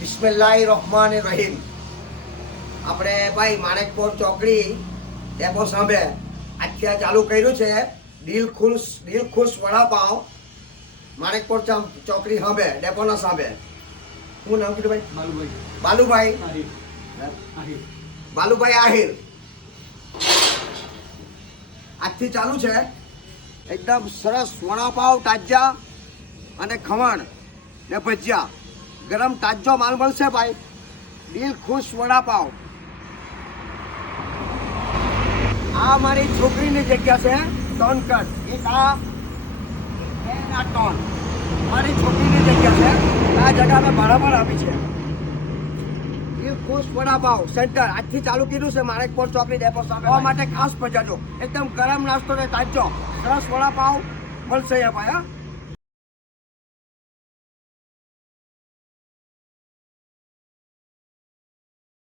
બિસ્મિલ્લાહિર્રહમાનિર્રહીમ. આપણે ભાઈ માણેકપોર ચોકડી ડેપો સામે આજથી ચાલુ કર્યું છે દિલ ખુશ વડાપાવ. માણેકપોર ચોકડી સામે ડેપોના સામે. શું નામ કીધું ભાઈ? બાલુભાઈ આહિર. આજથી ચાલુ છે. એકદમ સરસ વડાપાવ તાજા અને ખમણ ને ભજીયા ગરમ તાજો માલ મળશે ભાઈ. દિલ ખુશ વડાપાવ. આ મારી છોકરીની જગ્યા છે ટોનકટ. એક આ ટોન મારી છોકરીની જગ્યા છે. આ જગ્યા મેં બરાબર આપી છે. દિલ ખુશ વડાપાવ સેન્ટર આજથી ચાલુ કર્યું છે માણેકપોર ચોકડી ડેપો સામે. ખાવા માટે ખાસ પધારજો. એકદમ ગરમ નાસ્તો ને તાજો સરસ વડાપાવ મળશે અહીંયા ભાઈ.